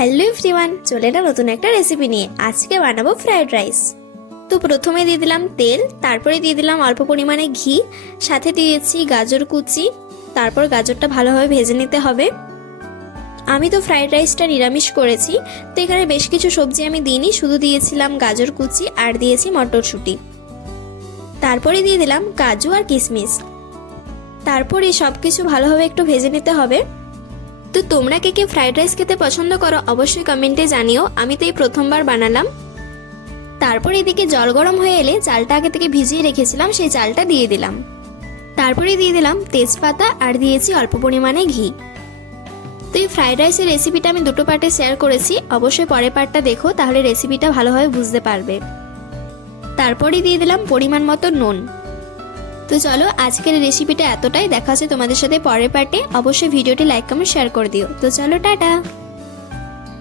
Hello everyone, চলে এলাম নতুন একটা রেসিপি নিয়ে। আজকে বানাবো ফ্রাইড রাইস। তো প্রথমে দিয়ে দিলাম তেল, তারপরে দিয়ে দিলাম অল্প পরিমাণে ঘি, সাথে দিয়েছি গাজর কুচি। তারপর গাজরটা ভালোভাবে ভেজে নিতে হবে। আমি তো ফ্রাইড রাইসটা নিরামিষ করেছি, তো এখানে বেশ কিছু সবজি আমি দিইনি, শুধু দিয়েছিলাম গাজর কুচি আর দিয়েছি মটরশুঁটি। তারপরে দিয়ে দিলাম কাজু আর কিশমিশ। তারপর এই সব কিছু ভালোভাবে একটু ভেজে নিতে হবে। তো তোমরা কে কে ফ্রাইড রাইস খেতে পছন্দ করো অবশ্যই কমেন্টে জানিও। আমি তো এই প্রথমবার বানালাম। তারপর এদিকে জল গরম হয়ে এলে চালটা আগে থেকে ভিজিয়ে রেখেছিলাম সেই চালটা দিয়ে দিলাম। তারপরে দিয়ে দিলাম তেজপাতা আর দিয়েছি অল্প পরিমাণে ঘি। তো এই ফ্রাইড রাইসের রেসিপিটা আমি দুটো পার্টে শেয়ার করেছি, অবশ্যই পরের পার্টটা দেখো, তাহলে রেসিপিটা ভালোভাবে বুঝতে পারবে। তারপরে দিয়ে দিলাম পরিমাণ মতো নুন। তো চলো আজকের রেসিপিটা এতটাই, দেখা হচ্ছে তোমাদের সাথে পরের পার্টে। অবশ্যই ভিডিওটি লাইক কমেন্ট শেয়ার করে দিও। তো চলো টাটা।